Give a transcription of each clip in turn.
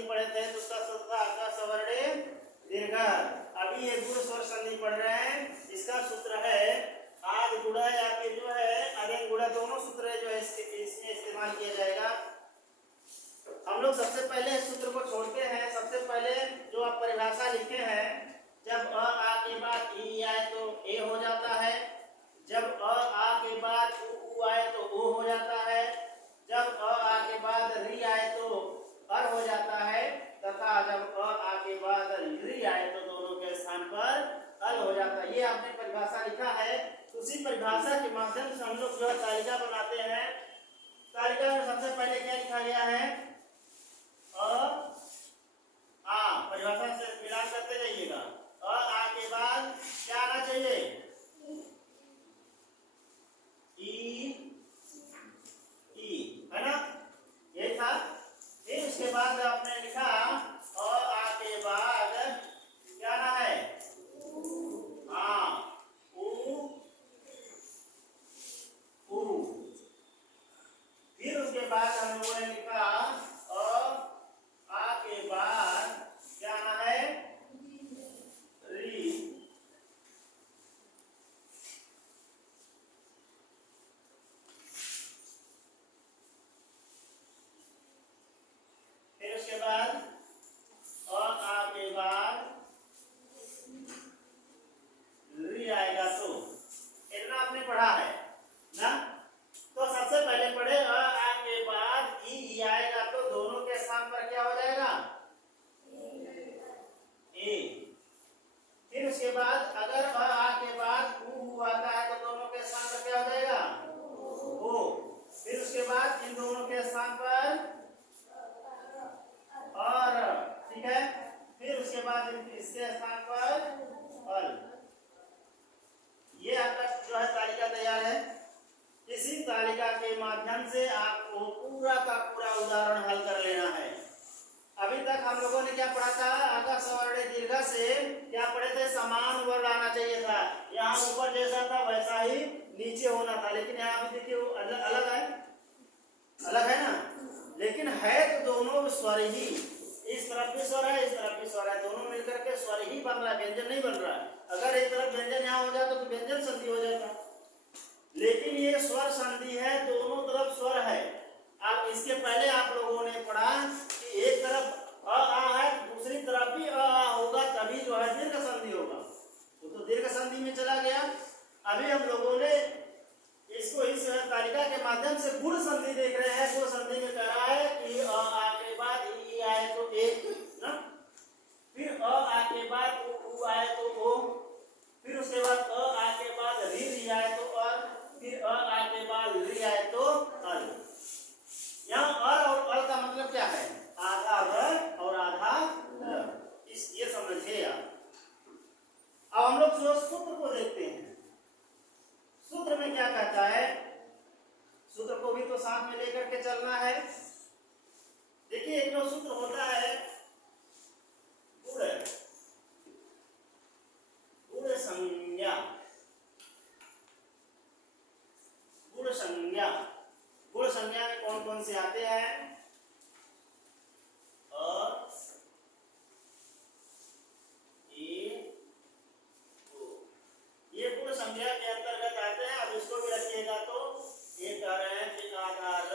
संधि पढ़े थे तो उसका सूत्र था आका सवर्णे दीर्घ। अभी ये गुण स्वर संधि पढ़ रहे हैं, इसका सूत्र है आद गुणा या फिर जो है अरेंग गुणा, दोनों सूत्र जो है इसमें इस्तेमाल किया जाएगा। हम लोग सबसे पहले इस सूत्र को छोड़ते हैं। सबसे पहले जो आप परिभाषा लिखे हैं, जब अ आ के बाद ई आए तो ए हो जाता है, जब अ आ के बाद उ आए तो ओ हो जाता है, जब अ आ के बाद री आए तो अर हो जाता है, तथा जब अ आ के बाद री आए तो दोनों के स्थान पर अल हो जाता है। ये आपने परिभाषा लिखा है। उसी परिभाषा के माध्यम से हम लोग जो है तालिका बनाते हैं। तालिका में सबसे पहले क्या लिखा गया है, अ आ, परिभाषा से मिलान करते जाइएगा। अ आ के बाद क्या आना चाहिए, ई है ना, यही था। फिर उसके बाद आपने लिखा अ आ के बाद क्या आना है, उ। फिर उसके बाद हम लोगों ने लिखा आ के बाद क्या आना है, री। फिर उसके बाद आ के बाद री आएगा तो इतना आपने पढ़ा है ना। तो सबसे पहले पढ़े आ के बाद ई आएगा तो दोनों के स्थान पर क्या हो जाएगा, ए। फिर उसके बाद अगर आ के बाद उ आता है तो दोनों के स्थान पर क्या हो जाएगा, ओ। फिर उसके बाद इन दोनों के स्थान पर और, ठीक है। फिर उसके बाद इसके स्थान पर अल। ये आपका जो है तालिका तैयार है। इसी तालिका के माध्यम से आपको पूरा का पूरा उदाहरण हल कर लेना है। अभी तक हम लोगों ने क्या पढ़ा था, आका सवर्णे दीर्घ से क्या पढ़े थे, समान वर्ण आना चाहिए था। यहाँ ऊपर जैसा था वैसा ही नीचे होना था, लेकिन यहाँ भी देखिए अलग अलग है, अलग है ना। लेकिन है तो दोनों स्वर ही, इस तरफ भी स्वर है, इस तरफ भी स्वर है, दोनों मिलकर के स्वर ही बन रहा है, व्यंजन नहीं बन रहा है। अगर एक तरफ व्यंजन यहाँ हो जाता तो व्यंजन संधि हो जाता, लेकिन ये स्वर संधि है, दोनों तरफ स्वर है। अब इसके पहले आप लोगों ने पढ़ा कि एक तरफ अ आ है, दूसरी तरफ भी अ आ होगा, तभी जो है दीर्घ संधि होगा। तो दीर्घ संधि में चला गया। अभी हम लोगों ने इसको इस तालिका के माध्यम से गुण संधि देख रहे हैं। गुण संधि में कह रहा है कि अ आ के बाद ई आए तो एक ना, फिर अ आ के बाद उ आए तो ओ, फिर उसके बाद अ आ के बाद री आए तो अर, फिर अ आ के बाद री आए तो अल। यहाँ अर और अल का मतलब क्या है, आधा र और आधा ल, इस ये समझिए आप। अब हम लोग जो सूत्र को देखते हैं, सूत्र में क्या कहता है, सूत्र को भी तो साथ में लेकर के चलना है। देखिए एक जो सूत्र होता है गुण, गुण संज्ञा, गुण संज्ञा। गुण संज्ञा में कौन कौन से आते हैं, अ, ए, ओ, ये गुण संज्ञा के अंतर्गत आते हैं। अब इसको भी रखिएगा तो एक कह रहे हैं कि आधा र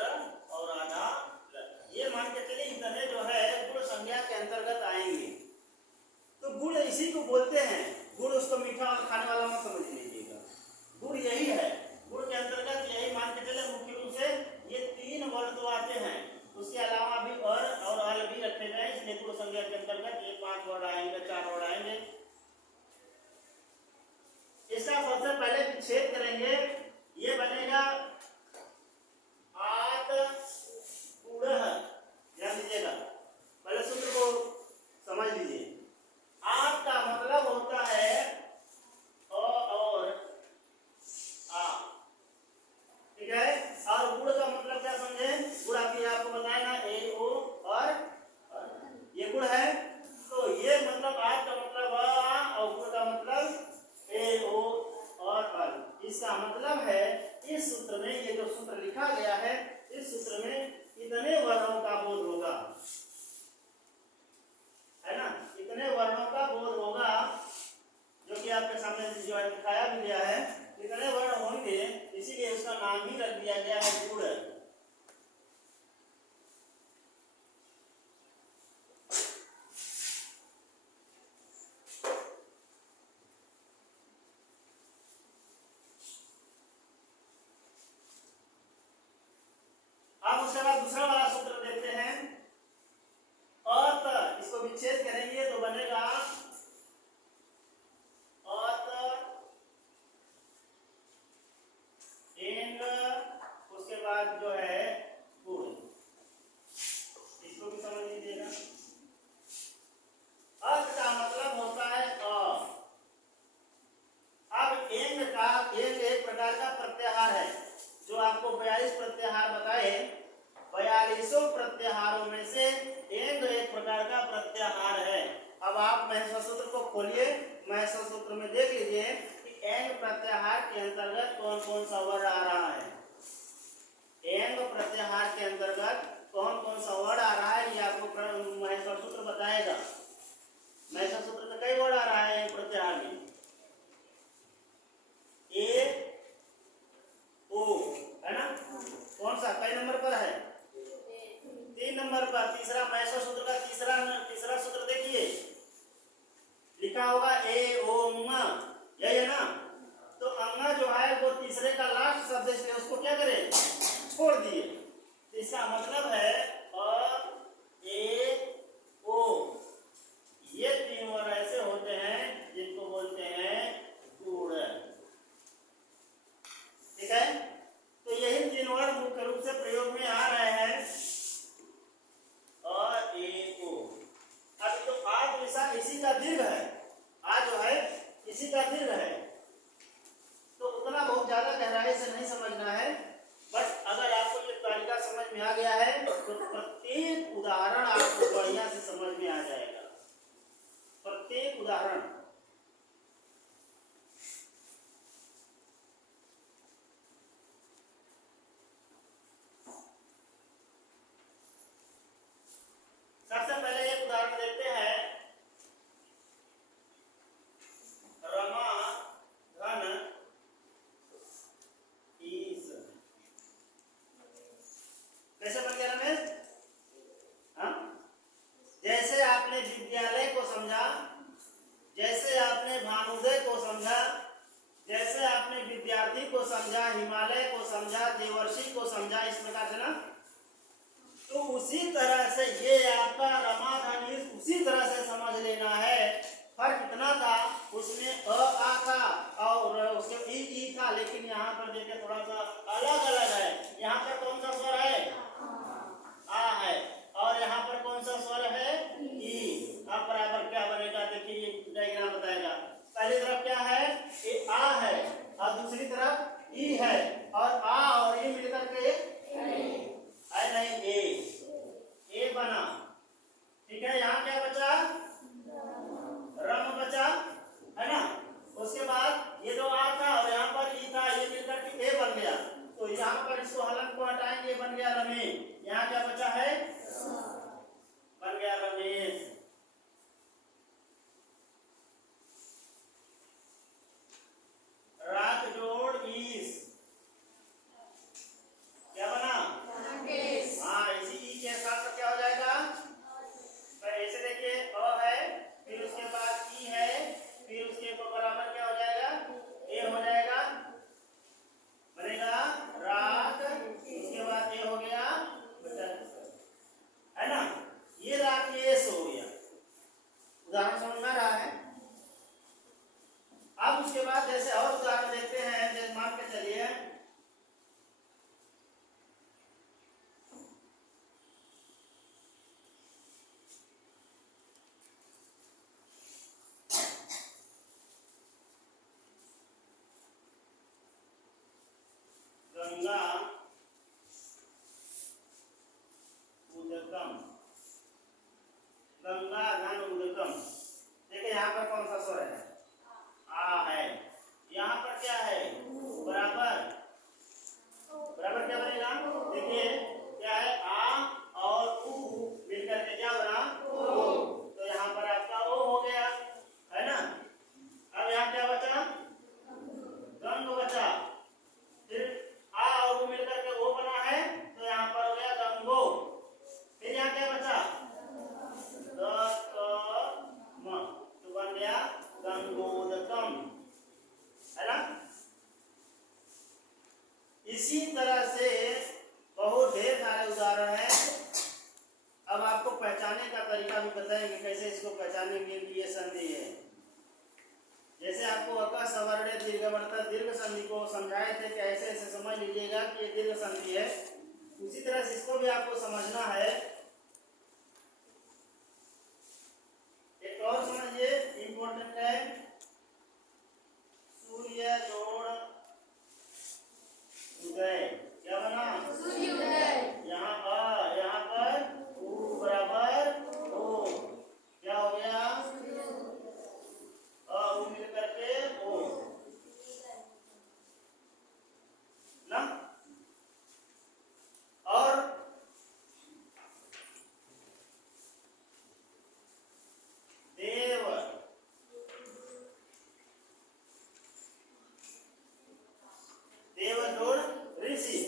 और आधा ल, ये मान के चलिए इतने जो है गुण संज्ञा के अंतर्गत आएंगे। तो गुण इसी को बोलते हैं। गुड़ उसको मीठा और खाने वाला मत समझ लीजिएगा, गुड़ यही है। गुड़ के अंतर्गत यही मान के चले मुख्य रूप से ये तीन वर्ण तो आते हैं, उसके अलावा भी और अल भी रखे गए, इसलिए गुण संज्ञा के अंतर्गत ये 5 वर्ड आएंगे, 4 वर्ड आएंगे। इसका सबसे पहले विच्छेद करेंगे, ये बनेगा आत गुणः। ध्यान दीजिएगा, पहले सूत्र को समझ लीजिए। आत का मतलब होता है अ और आ, दूसरा वाला सूत्र देखते हैं। अत इसको विच्छेद करेंगे तो बनेगा अत एंग, उसके बाद जो है गुण। इसको भी समझ लीजिएगा। अर्थ का मतलब होता है अब एंग एक प्रकार का प्रत्याहार है जो आपको 42 प्रत्याहार बताए। 42 प्रत्याहारों में से एंग एक प्रकार का प्रत्याहार है। अब आप महर्षि सूत्र को खोलिए, महर्षि सूत्र में देख लीजिए कि एंग प्रत्याहार के अंतर्गत कौन कौन सा वर्ड आ रहा है। एंग प्रत्याहार के अंतर्गत कौन कौन सा वर्ड आ रहा है ये आपको महर्षि सूत्र बताएगा। महर्षि सूत्र में कई वर्ड आ रहा है प्रत्याहार में। ए ओ है ना, कौन सा कई नंबर पर है? 3 नंबर पर। तीसरा महर्षि सूत्र का तीसरा सूत्र देखिए, लिखा होगा ए ओ म, यही है ना। तो अंगा जो है वो तीसरे का लास्ट शब्द, इसलिए उसको क्या करें, छोड़ दिए। तो इसका मतलब है अ ए ओ, ये 3 वर्ड ऐसे होते हैं जिनको बोलते हैं गुण। ठीक है, तो यही 3 वर्ड मुख्य रूप से प्रयोग में आ रहे हैं अ ए ओ। अब तो आ तो इसी का दीर्घ है, आ जो है इसी का दीर्घ है, तो उतना बहुत ज्यादा गहराई से नहीं समझना है। बट अगर आपको ये तालिका समझ में आ गया है तो पहचानने के लिए संधि है। जैसे आपको अका सवर्ण दीर्घ संधि को समझाए थे कि ऐसे ऐसे समझ लीजिएगा कि ये दीर्घ संधि है, उसी तरह से इसको भी आपको समझना है। एक और समझिए, इंपॉर्टेंट है, सूर्य जोड़ उदय। क्या बना? सूर्योदय। यहाँ पर उ बराबर ओ, क्या हो गया? उ मिल करके ओ ना। और देव, देव जोड़ ऋषि,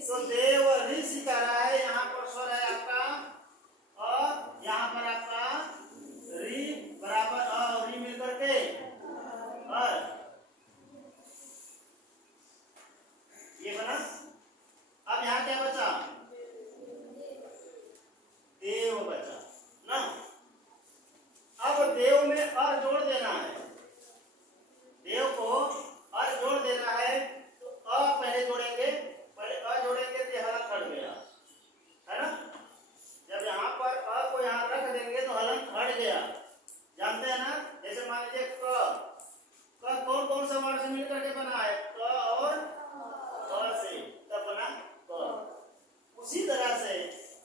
तो देव ऋषि कह रहा है। यहाँ पर स्वर है आपका और यहाँ पर आपका री बराबर और री मिल करके और ये बना। अब यहाँ क्या बचा? देव बचा ना। अब देव में अर जोड़ देना है, देव को अर जोड़ देना है। तो अ पहले जोड़ेंगे, पहले अ जोड़ेंगे तो हलन हट गया है ना। जब यहाँ पर अ को यहाँ रख देंगे तो हलन हट गया, जानते हैं ना। जैसे मान लीजिए क कौन कौन सा वर्ण से मिलकर के बना है? क और क से, तब बना क। उसी तरह से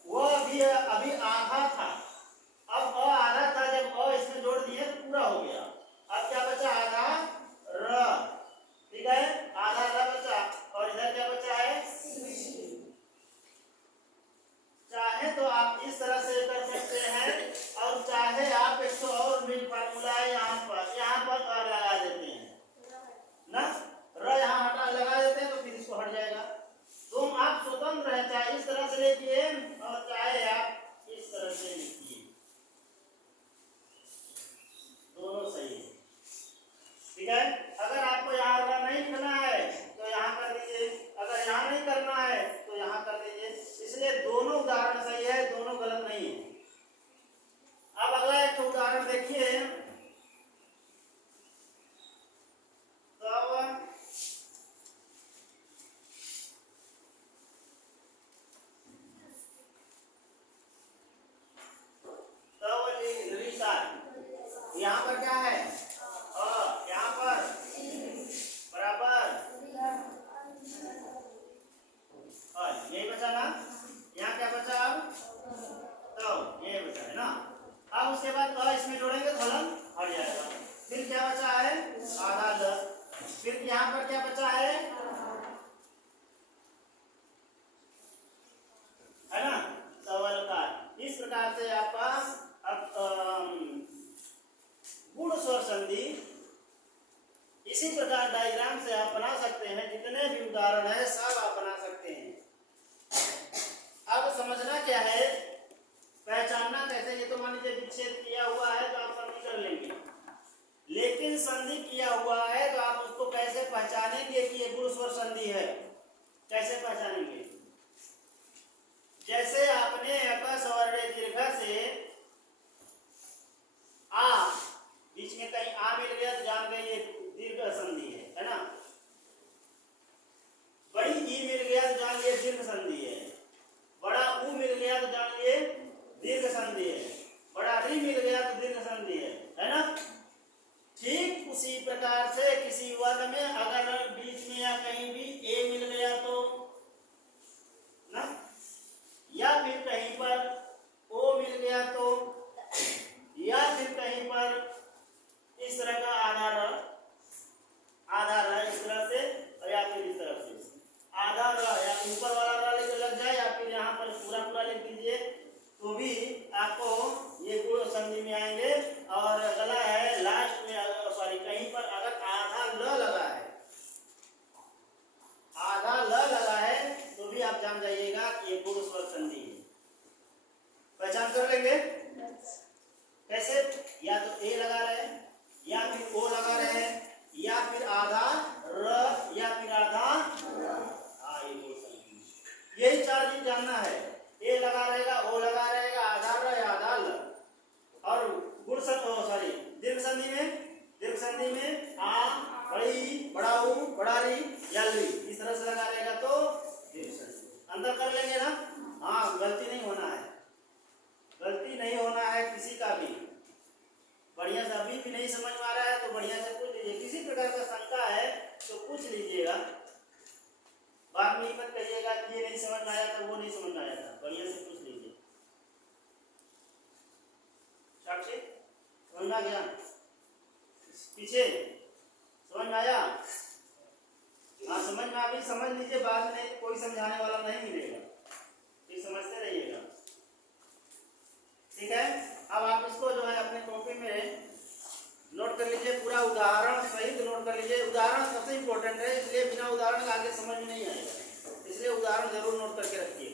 वह भी अभी आधा था, अब अ आधा था, जब अ इसमें जोड़ दिए तो पूरा हो गया। अब क्या बचा? आधा र, ठीक है, आधा र बचा। और इधर क्या बचा है? चाहे तो आप इस तरह से कर सकते हैं, और चाहे आप एक और मिल फार्मूला है यहाँ पर अ लगा देते हैं ना, र यहाँ हटा लगा देते हैं तो फिर इसको हट जाएगा। तो आप स्वतंत्र है, चाहे इस तरह से लिखिए और चाहे आप इस तरह से लिखिए, दोनों सही है, ठीक है। अगर आपको यहाँ र नहीं करना है तो यहाँ कर दीजिए, अगर यहाँ नहीं करना है तो यहाँ कर दीजिए। इसलिए दोनों उदाहरण सही है, दोनों गलत नहीं है। अब अगला एक उदाहरण देखिए। यहाँ पर क्या है? यहाँ पर बराबर और यही बचा ना। यहाँ क्या बचा? तो ये बचा है ना। अब उसके बाद इसमें जोड़ेंगे तो हलन हट जाएगा। फिर क्या बचा है? आधा ल। फिर यहाँ पर क्या बचा है ना, सवलकार। इस प्रकार से आपका अब गुण स्वर संधि इसी प्रकार डायग्राम से आप बना सकते हैं। जितने भी उदाहरण है सब आप बना सकते हैं। अब समझना क्या है, पहचानना कैसे। ये तो मान लीजिए विच्छेद किया हुआ है तो आप संधि कर लेंगे, लेकिन संधि किया हुआ है तो आप उसको कैसे पहचानेंगे कि ये गुण स्वर संधि है? कैसे पहचानेंगे? जैसे आपने अका सवर्ण दीर्घ से आ, बीच में कहीं आ मिल गया तो जान गए ये दीर्घ संधि है ना। बड़ी ई मिल गया तो जान लिए दीर्घ संधि है। बड़ा ऊ मिल गया तो जान लिए दीर्घ संधि है। बड़ा री मिल गया तो दीर्घ संधि है ना। ठीक उसी प्रकार से किसी वर्ण में अगर बीच में या कहीं भी ए मिल गया तो ना, या फिर कहीं पर ओ मिल गया तो, या फिर कहीं पर इस तरह का आधार इस तरह से, या फिर इस तरह से आधार या ऊपर वाला र लग जाए, या फिर यहाँ पर पूरा लिख दीजिए तो भी आपको ये गुण संधि में आएंगे। और गला है लास्ट में, सॉरी कहीं पर अगर आधा ल लगा है, आधा ल लगा है तो भी आप जान जाइएगा कि ये गुण स्वर संधि है। पहचान कर लेंगे कैसे? या तो ए लगा रहे हैं, या फिर ओ लगा रहे हैं, या फिर आधा र, या फिर आधा यही चार चीज जानना है। ए लगा रहेगा, ओ लगा रहेगा, आधा र या आधा ल। और गुण पूछ लीजिएगा, बाद में ये मत कहिएगा कि ये नहीं समझ में आया था, वो नहीं समझ में आया था, बढ़िया से पूछ लीजिए। साक्षी समझ में आ गया? पीछे समझ में आया? हाँ समझ में अभी समझ लीजिए, बाद में कोई समझाने वाला नहीं मिलेगा, ये समझते रहिएगा। ठीक है, अब आप इसको जो है अपने कॉपी में नोट कर लीजिए, पूरा उदाहरण सहित नोट कर लीजिए। उदाहरण सबसे इंपॉर्टेंट है, इसलिए बिना उदाहरण के आगे समझ में नहीं आएगा, इसलिए उदाहरण जरूर नोट करके रखिए।